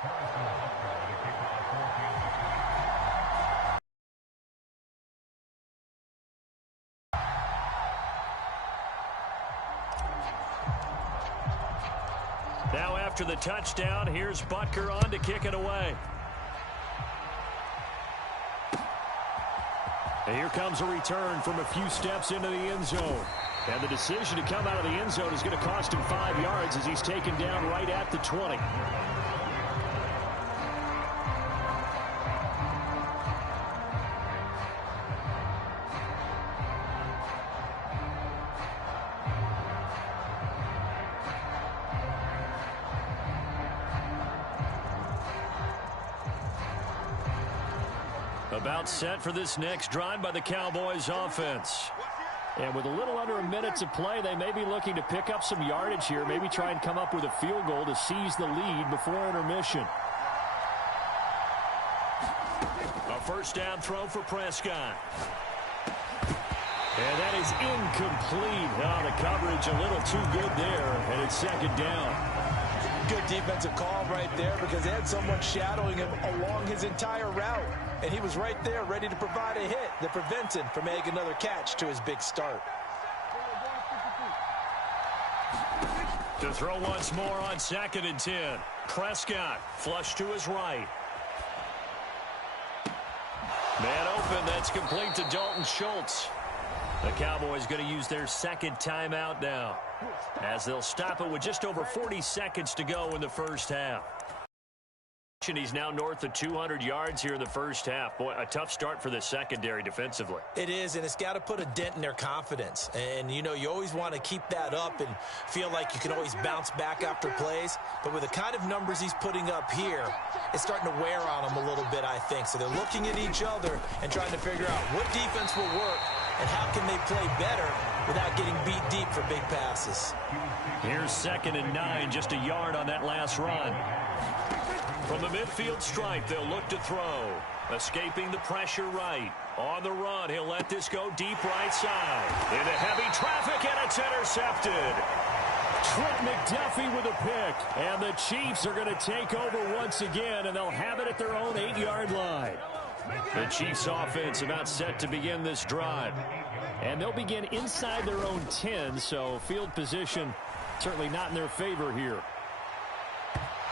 Now after the touchdown, here's Butker on to kick it away. And here comes a return from a few steps into the end zone. And the decision to come out of the end zone is going to cost him 5 yards as he's taken down right at the 20. About set for this next drive by the Cowboys offense. And with a little under a minute to play, they may be looking to pick up some yardage here, maybe try and come up with a field goal to seize the lead before intermission. A first down throw for Prescott. And that is incomplete. Oh, the coverage a little too good there, and it's second down. Good defensive call right there because they had someone shadowing him along his entire route. And he was right there ready to provide a hit that prevents him from making another catch to his big start. To throw once more on 2nd and 10. Prescott flush to his right. Man open, that's complete to Dalton Schultz. The Cowboys going to use their second timeout now, as they'll stop it with just over 40 seconds to go in the first half. He's now north of 200 yards here in the first half. Boy, a tough start for the secondary defensively. It is, and it's got to put a dent in their confidence. And, you know, you always want to keep that up and feel like you can always bounce back after plays. But with the kind of numbers he's putting up here, it's starting to wear on them a little bit, I think. So they're looking at each other and trying to figure out what defense will work and how can they play better without getting beat deep for big passes. Here's 2nd and 9, just a yard on that last run. From the midfield stripe, they'll look to throw. Escaping the pressure right. On the run, he'll let this go deep right side. Into heavy traffic, and it's intercepted. Trent McDuffie with a pick. And the Chiefs are going to take over once again, and they'll have it at their own 8-yard line. The Chiefs offense about set to begin this drive. And they'll begin inside their own 10, so field position certainly not in their favor here.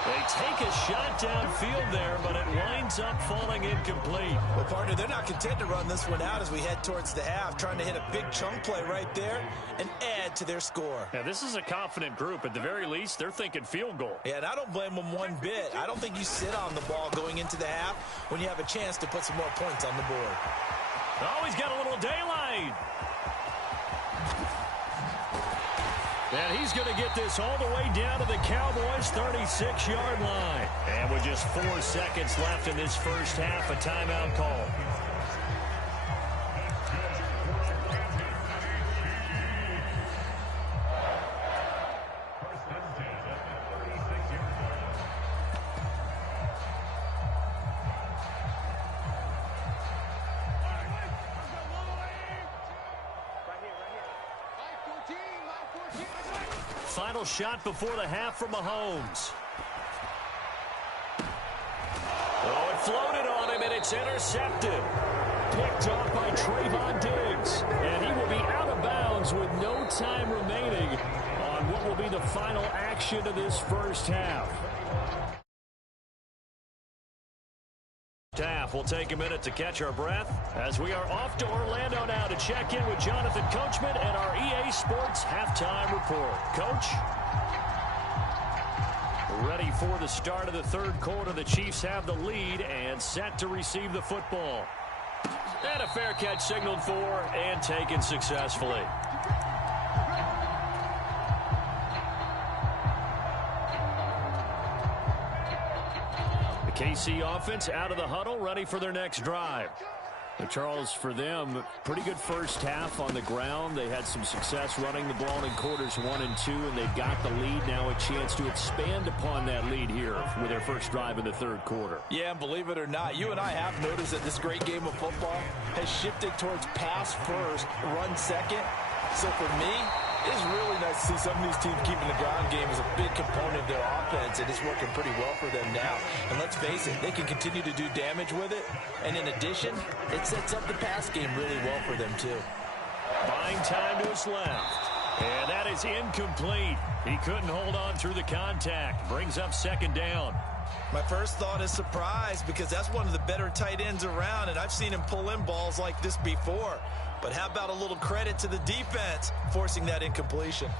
They take a shot downfield there, but it winds up falling incomplete. Well, partner, they're not content to run this one out as we head towards the half, trying to hit a big chunk play right there and add to their score. Yeah, this is a confident group. At the very least, they're thinking field goal. Yeah, and I don't blame them one bit. I don't think you sit on the ball going into the half when you have a chance to put some more points on the board. Oh, he's got a little daylight. And he's going to get this all the way down to the Cowboys' 36-yard line. And with just 4 seconds left in this first half, a timeout call. Final shot before the half from Mahomes. Oh, it floated on him, and it's intercepted. Picked off by Trayvon Diggs. And he will be out of bounds with no time remaining on what will be the final action of this first half. We'll take a minute to catch our breath as we are off to Orlando now to check in with Jonathan Coachman and our EA Sports Halftime Report. Coach? Ready for the start of the third quarter. The Chiefs have the lead and set to receive the football. And a fair catch signaled for and taken successfully. KC offense out of the huddle, ready for their next drive. But Charles, for them, pretty good first half on the ground. They had some success running the ball in quarters 1 and 2, and they've got the lead. Now a chance to expand upon that lead here with their first drive in the third quarter. Yeah, and believe it or not, you and I have noticed that this great game of football has shifted towards pass first, run second. So for me, It's really nice to see some of these teams keeping the ground game as a big component of their offense, and it's working pretty well for them now. And let's face it, they can continue to do damage with it. And in addition, it sets up the pass game really well for them, too. Buying time to his left. And that is incomplete. He couldn't hold on through the contact. Brings up second down. My first thought is surprise, because that's one of the better tight ends around, and I've seen him pull in balls like this before. But how about a little credit to the defense forcing that incompletion?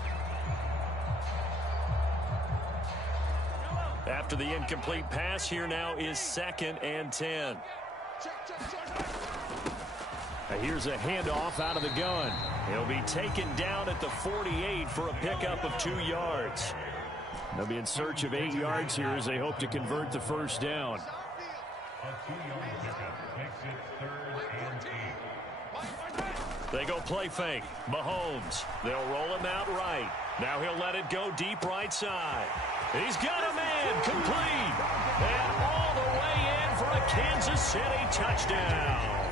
After the incomplete pass, here now is 2nd and 10. Here's a handoff out of the gun. He'll be taken down at the 48 for a pickup of 2 yards. They'll be in search of 8 yards here as they hope to convert the first down. They go play fake. Mahomes. They'll roll him out right. Now he'll let it go deep right side. He's got a man complete. And all the way in for a Kansas City touchdown.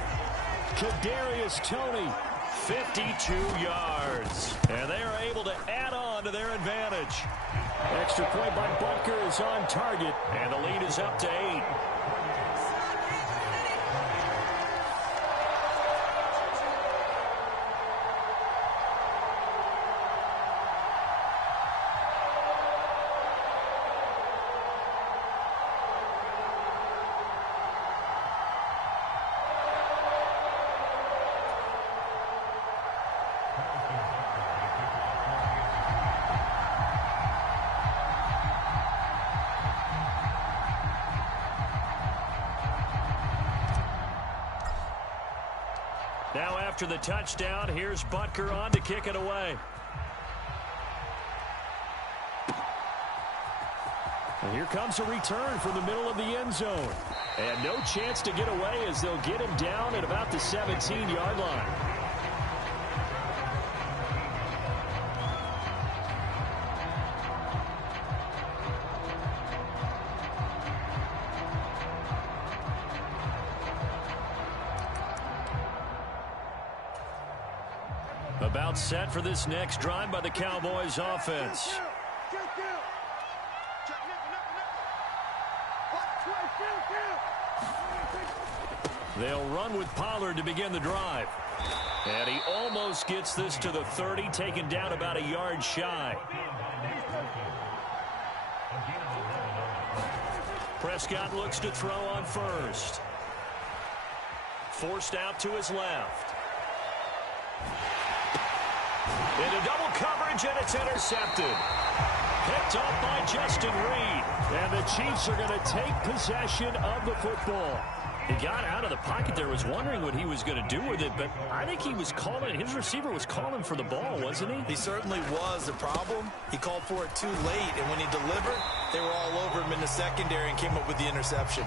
Kadarius Toney, 52 yards. And they are able to add on to their advantage. Extra point by Butker is on target. And the lead is up to 8. Now after the touchdown, here's Butker on to kick it away. And here comes a return from the middle of the end zone. And no chance to get away as they'll get him down at about the 17-yard line. About set for this next drive by the Cowboys offense. They'll run with Pollard to begin the drive. And he almost gets this to the 30, taken down about a yard shy. Prescott looks to throw on first. Forced out to his left. Into double coverage, and it's intercepted. Picked off by Justin Reed. And the Chiefs are going to take possession of the football. He got out of the pocket there, was wondering what he was going to do with it, but I think he was calling, his receiver was calling for the ball, wasn't he? He certainly was. The problem, he called for it too late, and when he delivered, they were all over him in the secondary and came up with the interception.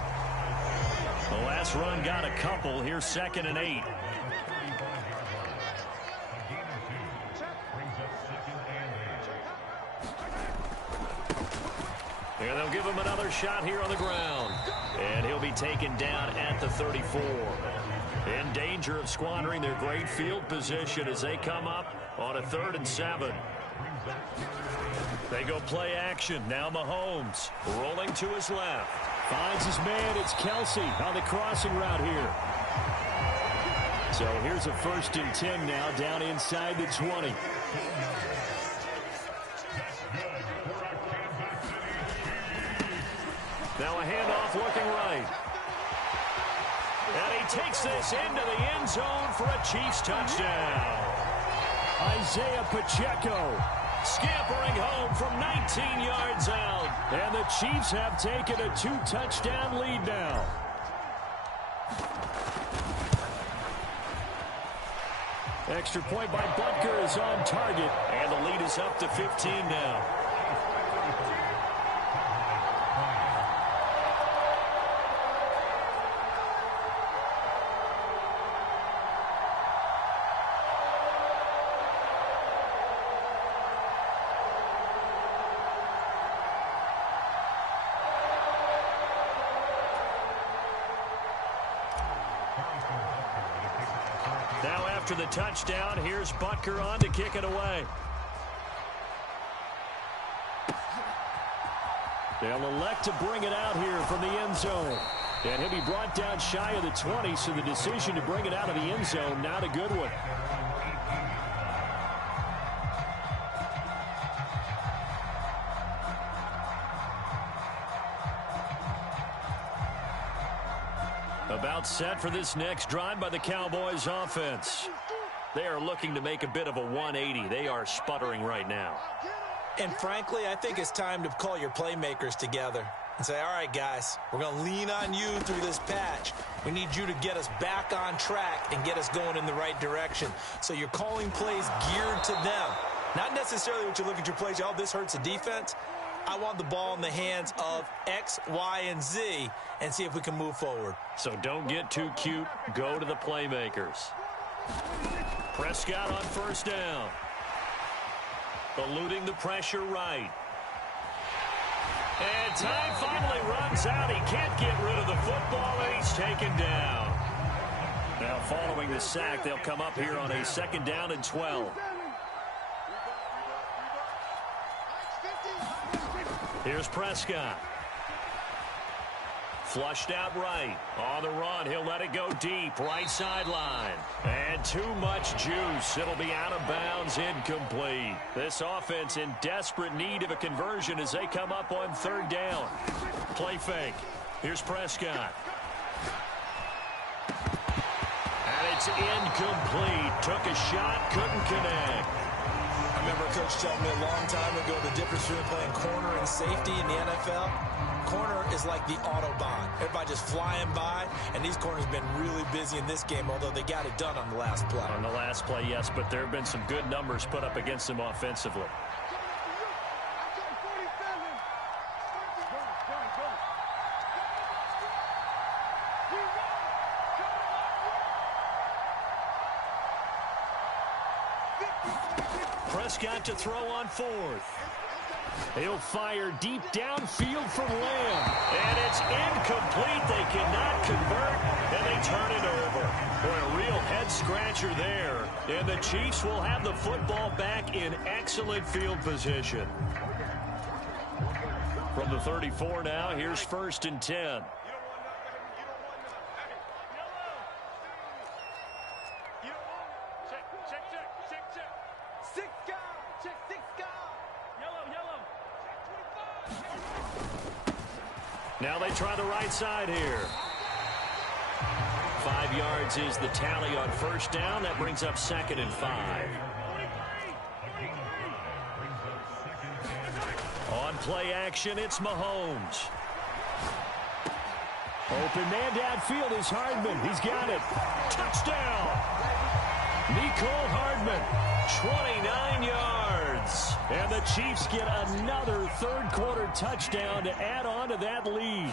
The last run got a couple. Here's 2nd and 8. And they'll give him another shot here on the ground. And he'll be taken down at the 34. In danger of squandering their great field position as they come up on a 3rd and 7. They go play action. Now Mahomes rolling to his left. Finds his man. It's Kelsey on the crossing route here. So here's a 1st and 10 now down inside the 20. Now a handoff looking right. And he takes this into the end zone for a Chiefs touchdown. Isaiah Pacheco scampering home from 19 yards out. And the Chiefs have taken a 2-touchdown lead now. Extra point by Butker is on target. And the lead is up to 15 now. Now after the touchdown, here's Butker on to kick it away. They'll elect to bring it out here from the end zone. And he'll be brought down shy of the 20, so the decision to bring it out of the end zone, not a good one. About set for this next drive by the Cowboys offense. They are looking to make a bit of a 180. They are sputtering right now. And frankly, I think it's time to call your playmakers together and say, all right, guys, we're going to lean on you through this patch. We need you to get us back on track and get us going in the right direction. So you're calling plays geared to them. Not necessarily what you look at your plays, oh, this hurts the defense. I want the ball in the hands of X, Y, and Z and see if we can move forward. So don't get too cute. Go to the playmakers. Prescott on first down. Eluding the pressure right. And time finally runs out. He can't get rid of the football, and he's taken down. Now following the sack, they'll come up here on a 2nd down and 12. Here's Prescott. Flushed out right. On the run, he'll let it go deep. Right sideline. And too much juice. It'll be out of bounds, incomplete. This offense in desperate need of a conversion as they come up on 3rd down. Play fake. Here's Prescott. And it's incomplete. Took a shot, couldn't connect. I remember a coach telling me a long time ago the difference between playing corner and safety in the NFL. Corner is like the Autobahn. Everybody just flying by, and these corners have been really busy in this game, although they got it done on the last play. On the last play, yes, but there have been some good numbers put up against them offensively. Prescott to throw on 4th. He'll fire deep downfield from Lamb. And it's incomplete. They cannot convert, and they turn it over. Boy, a real head-scratcher there. And the Chiefs will have the football back in excellent field position. From the 34 now, here's 1st and 10. Now they try the right side here. 5 yards is the tally on 1st down. That brings up 2nd and 5. On play action, it's Mahomes. Open man downfield is Hardman. He's got it. Touchdown. Nicole Hardman, 29 yards. And the Chiefs get another 3rd quarter touchdown to add on to that lead.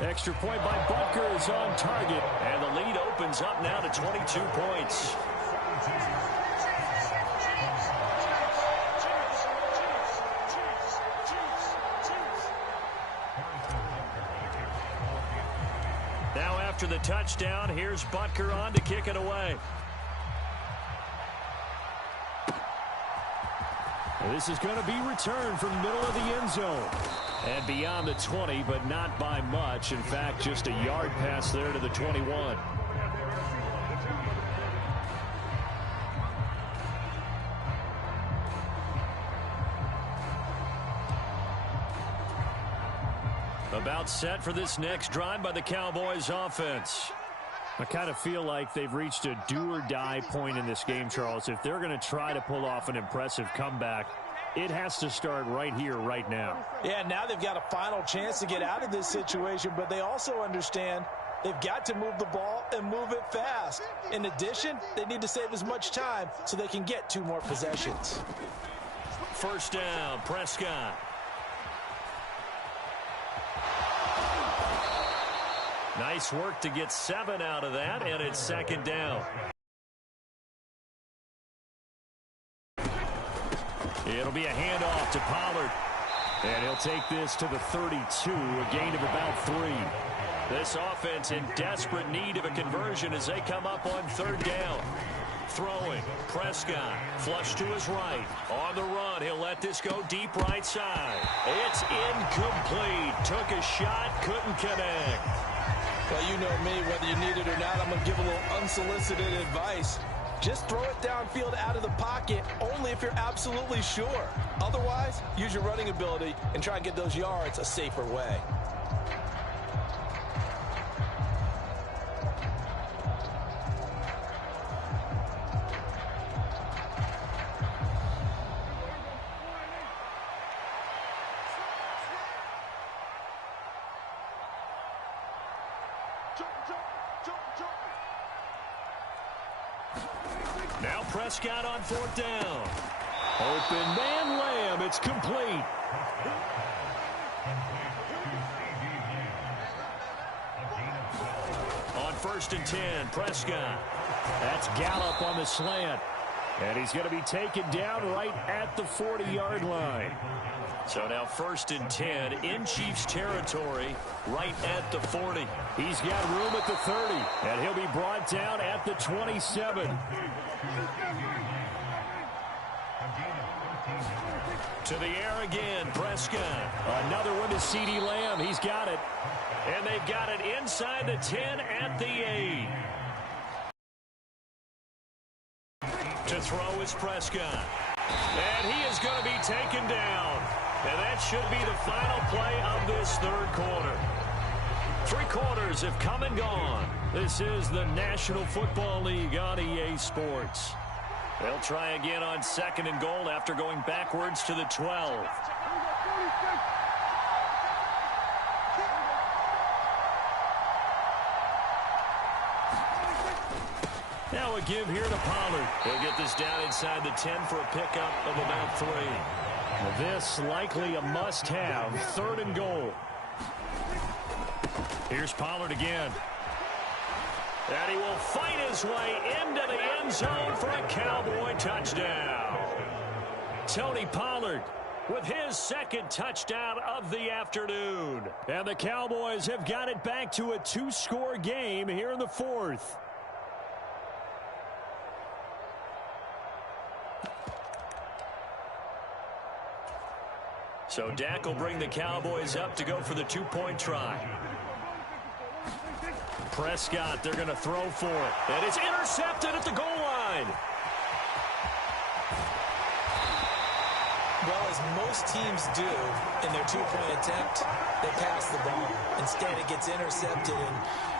Extra point by Butker is on target. And the lead opens up now to 22 points. Now after the touchdown, here's Butker on to kick it away. This is going to be returned from the middle of the end zone. And beyond the 20, but not by much. In fact, just a yard pass there to the 21. About set for this next drive by the Cowboys offense. I kind of feel like they've reached a do-or-die point in this game, Charles. If they're going to try to pull off an impressive comeback, it has to start right here, right now. Yeah, now they've got a final chance to get out of this situation, but they also understand they've got to move the ball and move it fast. In addition, they need to save as much time so they can get 2 more possessions. 1st down, Prescott. Nice work to get 7 out of that, and it's 2nd down. It'll be a handoff to Pollard. And he'll take this to the 32, a gain of about 3. This offense in desperate need of a conversion as they come up on 3rd down. Throwing, Prescott, flush to his right. On the run, he'll let this go deep right side. It's incomplete. Took a shot, couldn't connect. Well, you know me, whether you need it or not, I'm going to give a little unsolicited advice. Just throw it downfield out of the pocket, only if you're absolutely sure. Otherwise, use your running ability and try and get those yards a safer way. Now Prescott on fourth down. Open man Lamb. It's complete. On 1st and 10, Prescott. That's Gallup on the slant. And he's going to be taken down right at the 40-yard line. So now 1st and 10 in Chiefs territory right at the 40. He's got room at the 30, and he'll be brought down at the 27. To the air again, Prescott. Another one to CeeDee Lamb. He's got it. And they've got it inside the 10 at the 8. To throw is Prescott. And he is going to be taken down. And that should be the final play of this third quarter. 3 quarters have come and gone. This is the National Football League on EA Sports. They'll try again on 2nd and goal after going backwards to the 12. Now a give here to Pollard. He'll get this down inside the 10 for a pickup of about 3. This likely a must-have, 3rd and goal. Here's Pollard again. And he will fight his way into the end zone for a Cowboy touchdown. Tony Pollard with his 2nd touchdown of the afternoon. And the Cowboys have got it back to a 2-score game here in the 4th. So Dak will bring the Cowboys up to go for the 2-point try. Prescott, they're going to throw for it. And it's intercepted at the goal line. Well, as most teams do in their 2-point attempt, they pass the ball. Instead, it gets intercepted. And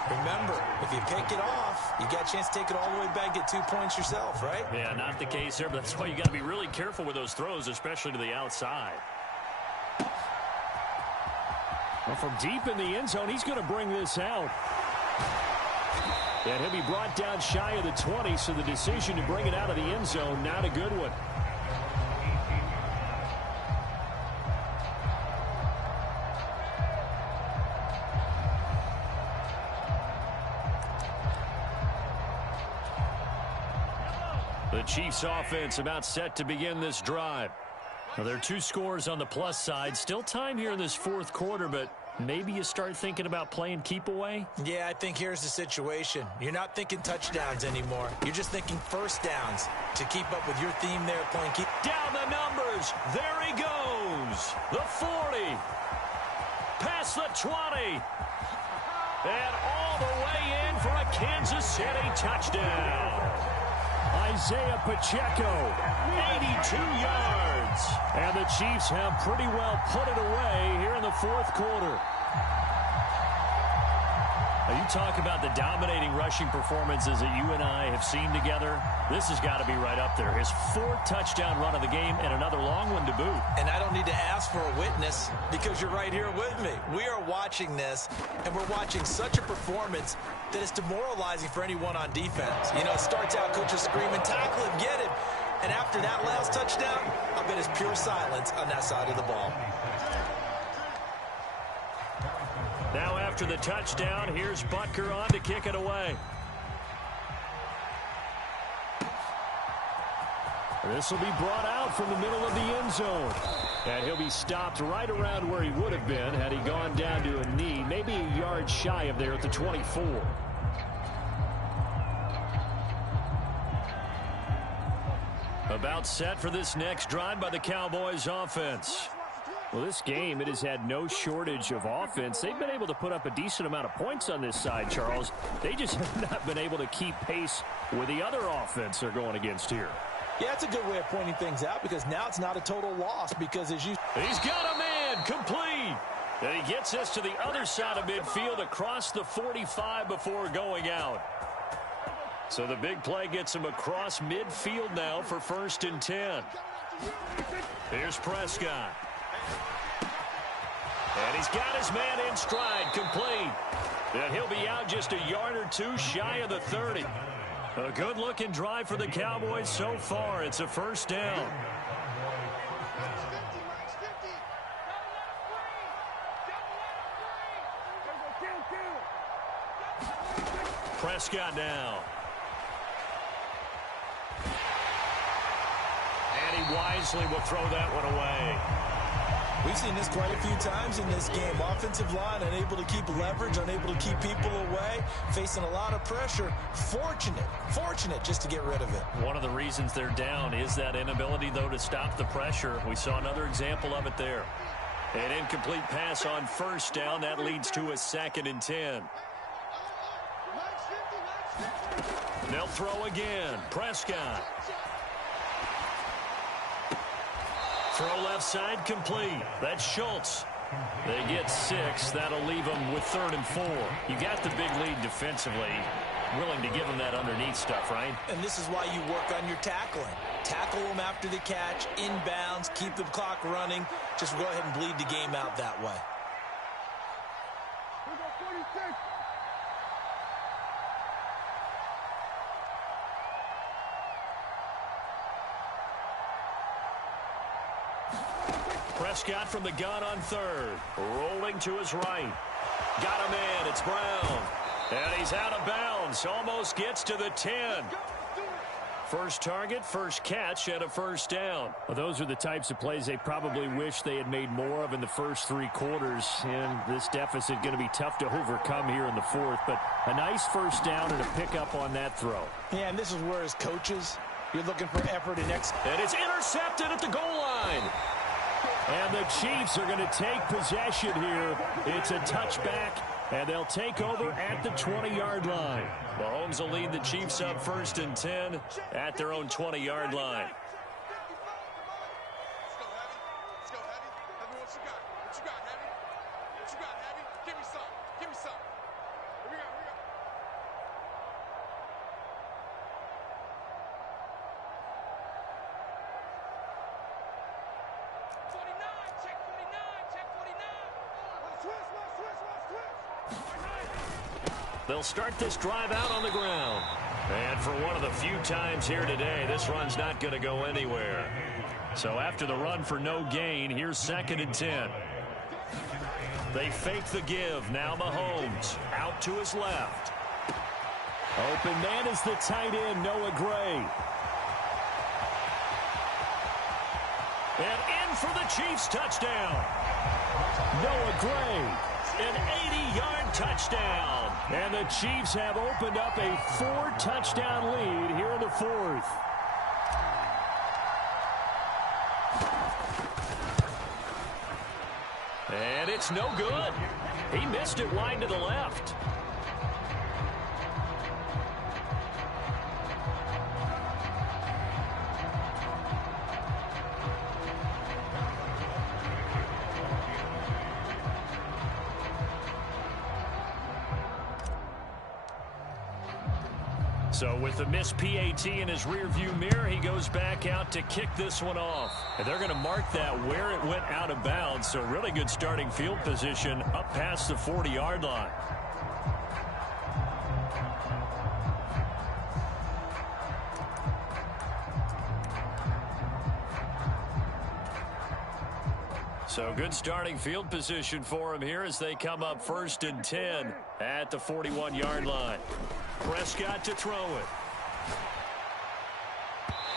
remember, if you pick it off, you got a chance to take it all the way back, get 2 points yourself, right? Yeah, not the case there, but that's why you got to be really careful with those throws, especially to the outside. Well, from deep in the end zone, he's going to bring this out. And he'll be brought down shy of the 20, so the decision to bring it out of the end zone, not a good one. The Chiefs offense about set to begin this drive. Well, there are 2 scores on the plus side. Still time here in this 4th quarter, but maybe you start thinking about playing keep away? Yeah, I think here's the situation. You're not thinking touchdowns anymore. You're just thinking first downs to keep up with your theme there, playing keep. Down the numbers. There he goes. The 40. Past the 20. And all the way in for a Kansas City touchdown. Isaiah Pacheco, 82 yards. And the Chiefs have pretty well put it away here in the 4th quarter. Now, you talk about the dominating rushing performances that you and I have seen together. This has got to be right up there. His 4th touchdown run of the game and another long one to boot. And I don't need to ask for a witness because you're right here with me. We are watching this, and we're watching such a performance that is demoralizing for anyone on defense. You know, it starts out, coaches screaming, tackle him, get him. And after that last touchdown, I bet it's pure silence on that side of the ball. Now after the touchdown, here's Butker on to kick it away. This will be brought out from the middle of the end zone. And he'll be stopped right around where he would have been had he gone down to a knee, maybe a yard shy of there at the 24. About set for this next drive by the Cowboys offense. Well, this game, it has had no shortage of offense. They've been able to put up a decent amount of points on this side, Charles. They just have not been able to keep pace with the other offense they're going against here. Yeah, that's a good way of pointing things out because now it's not a total loss because as you... He's got a man complete. And he gets us to the other side of midfield across the 45 before going out. So the big play gets him across midfield now for 1st and 10. Here's Prescott. And he's got his man in stride, complete. And he'll be out just a yard or two shy of the 30. A good-looking drive for the Cowboys so far. It's a 1st down. Prescott now. And he wisely will throw that one away. We've seen this quite a few times in this game. Offensive line unable to keep leverage, unable to keep people away, facing a lot of pressure. Fortunate just to get rid of it. One of the reasons they're down is that inability, though, to stop the pressure. We saw another example of it there. An incomplete pass on 1st down. That leads to a 2nd and 10. They'll throw again. Prescott. Throw left side complete. That's Schultz. They get 6. That'll leave them with 3rd and 4. You got the big lead defensively. Willing to give them that underneath stuff, right? And this is why you work on your tackling. Tackle them after the catch, inbounds, keep the clock running. Just go ahead and bleed the game out that way. Prescott from the gun on 3rd. Rolling to his right. Got a man. It's Brown. And he's out of bounds. Almost gets to the 10. First target, first catch, and a 1st down. Well, those are the types of plays they probably wish they had made more of in the first 3 quarters. And this deficit going to be tough to overcome here in the 4th. But a nice 1st down and a pickup on that throw. Yeah, and this is where as coaches, you're looking for effort and And it's intercepted at the goal line. And the Chiefs are going to take possession here. It's a touchback, and they'll take over at the 20-yard line. Mahomes will lead the Chiefs up 1st and 10 at their own 20-yard line. They'll start this drive out on the ground. And for one of the few times here today, this run's not going to go anywhere. So after the run for no gain, here's 2nd and 10. They fake the give. Now Mahomes out to his left. Open man is the tight end, Noah Gray. And in for the Chiefs touchdown. Noah Gray. An 80-yard touchdown. And the Chiefs have opened up a 4-touchdown lead here in the 4th. And it's no good. He missed it wide to the left. So with the missed PAT in his rearview mirror, he goes back out to kick this one off. And they're going to mark that where it went out of bounds. So really good starting field position up past the 40-yard line. So good starting field position for him here as they come up 1st and 10 at the 41-yard line. Prescott to throw it.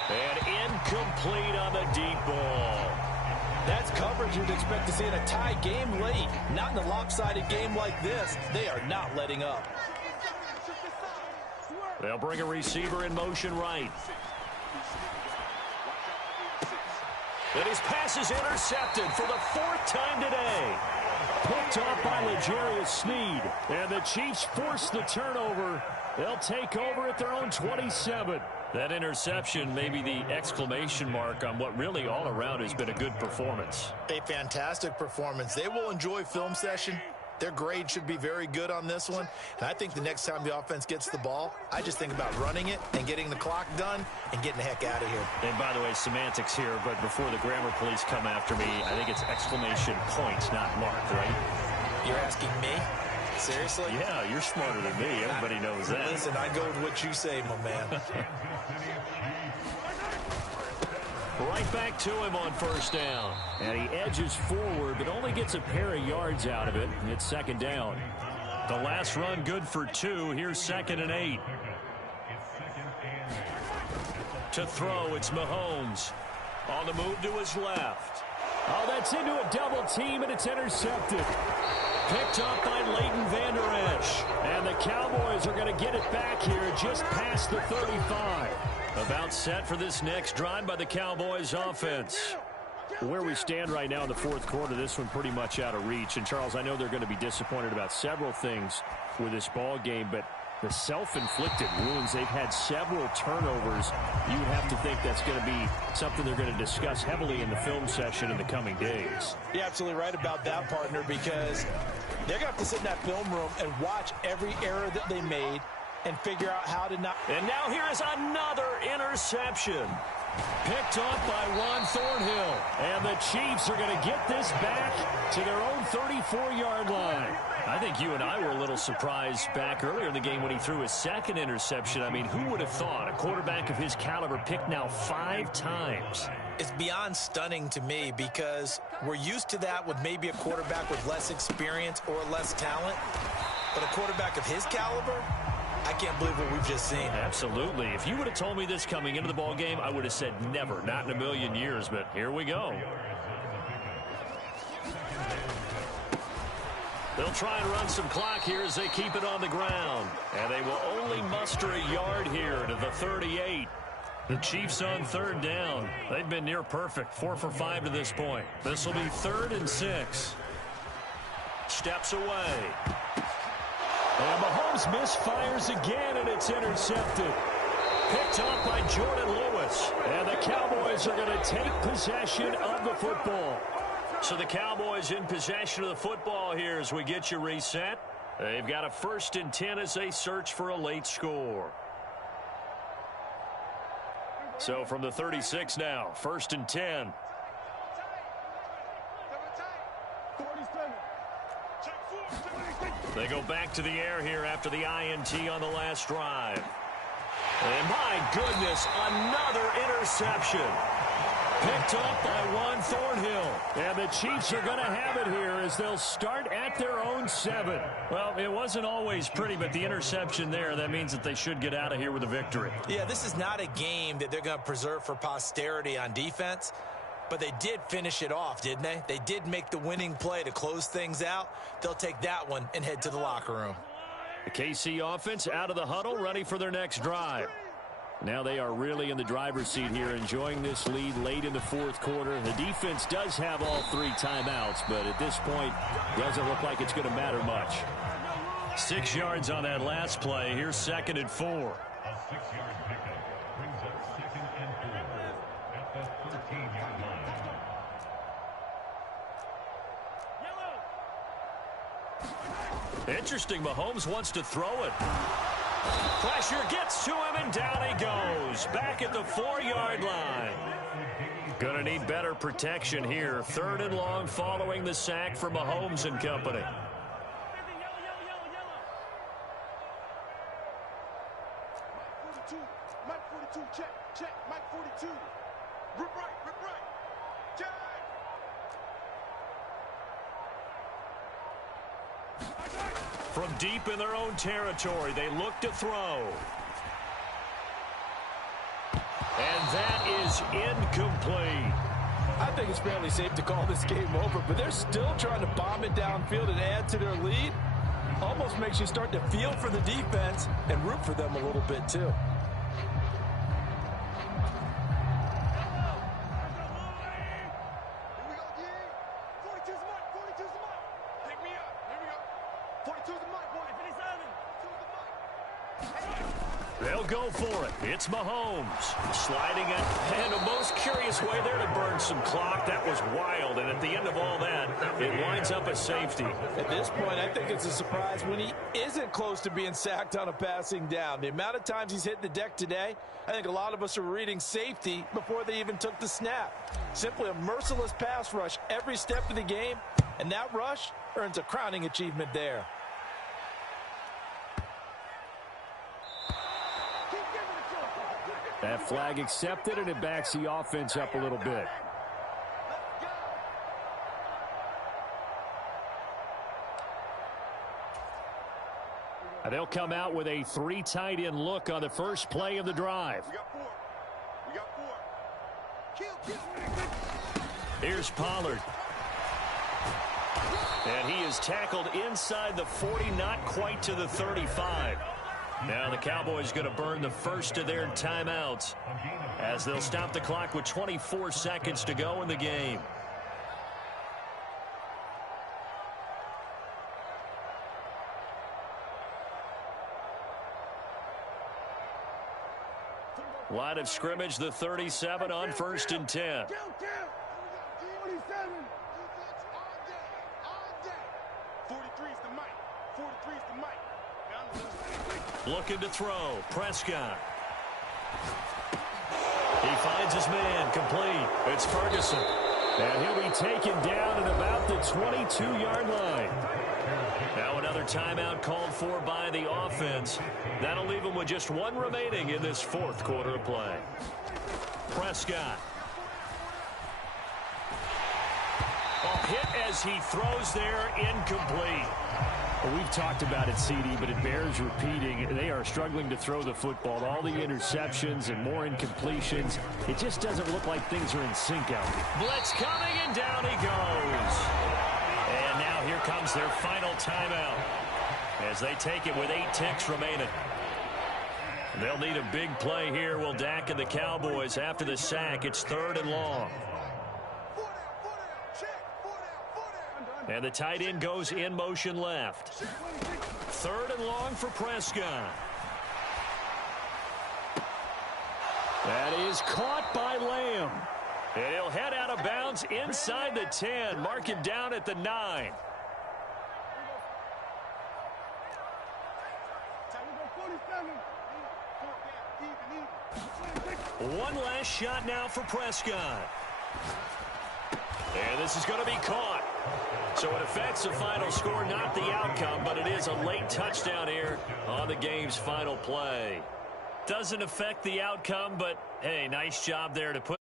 And incomplete on the deep ball. That's coverage you'd expect to see in a tie game late. Not in a lopsided game like this. They are not letting up. They'll bring a receiver in motion right. And his pass is intercepted for the 4th time today. Picked off by L'Jarius Sneed. And the Chiefs force the turnover. They'll take over at their own 27. That interception may be the exclamation mark on what really all around has been a good performance. A fantastic performance. They will enjoy film session. Their grade should be very good on this one. And I think the next time the offense gets the ball, I just think about running it and getting the clock done and getting the heck out of here. And by the way, semantics here, but before the grammar police come after me, I think it's exclamation point, not mark, right? You're asking me? Seriously? Yeah, you're smarter than me. Everybody knows that. Listen, I go with what you say, my man. Right back to him on 1st down. And he edges forward, but only gets a pair of yards out of it. It's 2nd down. The last run good for 2. Here's 2nd and 8. To throw, it's Mahomes. On the move to his left. Oh, that's into a double team, and it's intercepted. Picked up by Leighton Vander Esch. And the Cowboys are going to get it back here just past the 35. About set for this next drive by the Cowboys offense. Where we stand right now in the 4th quarter, this one pretty much out of reach. And, Charles, I know they're going to be disappointed about several things with this ball game, but the self-inflicted wounds, they've had several turnovers. You would have to think that's going to be something they're going to discuss heavily in the film session in the coming days. You're absolutely right about that, partner, because they're going to have to sit in that film room and watch every error that they made and figure out how to not. And now here is another interception. Picked off by Juan Thornhill. And the Chiefs are going to get this back to their own 34-yard line. I think you and I were a little surprised back earlier in the game when he threw his 2nd interception. I mean, who would have thought a quarterback of his caliber picked now 5 times? It's beyond stunning to me because we're used to that with maybe a quarterback with less experience or less talent. But a quarterback of his caliber, I can't believe what we've just seen. Absolutely. If you would have told me this coming into the ball game, I would have said never, not in a million years, but here we go. They'll try and run some clock here as they keep it on the ground. And they will only muster a yard here to the 38. The Chiefs on 3rd down. They've been near perfect, 4 for 5 to this point. This will be 3rd and 6. Steps away. And Mahomes misfires again, and it's intercepted. Picked up by Jordan Lewis. And the Cowboys are going to take possession of the football. So the Cowboys in possession of the football here as we get you reset. They've got a 1st and 10 as they search for a late score. So from the 36 now, 1st and 10. They go back to the air here after the INT on the last drive. And my goodness, another interception. Picked up by Juan Thornhill. And the Chiefs are going to have it here as they'll start at their own 7. Well, it wasn't always pretty, but the interception there, that means that they should get out of here with a victory. Yeah, this is not a game that they're going to preserve for posterity on defense. But they did finish it off, didn't they? They did make the winning play to close things out. They'll take that one and head to the locker room. The KC offense out of the huddle, ready for their next drive. Now they are really in the driver's seat here, enjoying this lead late in the 4th quarter. The defense does have all 3 timeouts, but at this point, doesn't look like it's going to matter much. 6 yards on that last play. Here's 2nd and 4. Interesting, Mahomes wants to throw it. Pressure gets to him, and down he goes. Back at the 4-yard line. Gonna need better protection here. 3rd and long following the sack for Mahomes and company. Mike 42, check, Mike 42. Rip right, check. From deep in their own territory, they look to throw. And that is incomplete. I think it's fairly safe to call this game over, but they're still trying to bomb it downfield and add to their lead. Almost makes you start to feel for the defense and root for them a little bit too. 42's the mic, boy. 57. They'll go for it. It's Mahomes sliding it. And the most curious way there to burn some clock. That was wild. And at the end of all that, it winds up a safety. At this point, I think it's a surprise when he isn't close to being sacked on a passing down. The amount of times he's hit the deck today, I think a lot of us are reading safety before they even took the snap. Simply a merciless pass rush every step of the game, and that rush earns a crowning achievement there. That flag accepted, and it backs the offense up a little bit. They'll come out with a 3 tight end look on the first play of the drive. We got 4. We got 4. Kill. Here's Pollard. And he is tackled inside the 40, not quite to the 35. Now the Cowboys going to burn the first of their timeouts as they'll stop the clock with 24 seconds to go in the game. Line of scrimmage, the 37 on 1st and 10. 47. All day. 43's the mic. 43's the mic. Looking to throw. Prescott. He finds his man. Complete. It's Ferguson. And he'll be taken down at about the 22-yard line. Now another timeout called for by the offense. That'll leave him with just 1 remaining in this 4th quarter of play. Prescott. Hit as he throws there, incomplete. Well, we've talked about it, CD, but it bears repeating. They are struggling to throw the football. All the interceptions and more incompletions. It just doesn't look like things are in sync out here. Blitz coming, and down he goes. And now here comes their final timeout as they take it with 8 ticks remaining. They'll need a big play here. Will Dak and the Cowboys after the sack. It's 3rd and long. And the tight end goes in motion left. 3rd and long for Prescott. That is caught by Lamb. And he'll head out of bounds inside the 10. Mark him down at the 9. One last shot now for Prescott. And this is going to be caught. So it affects the final score, not the outcome, but it is a late touchdown here on the game's final play. Doesn't affect the outcome, but hey, nice job there to put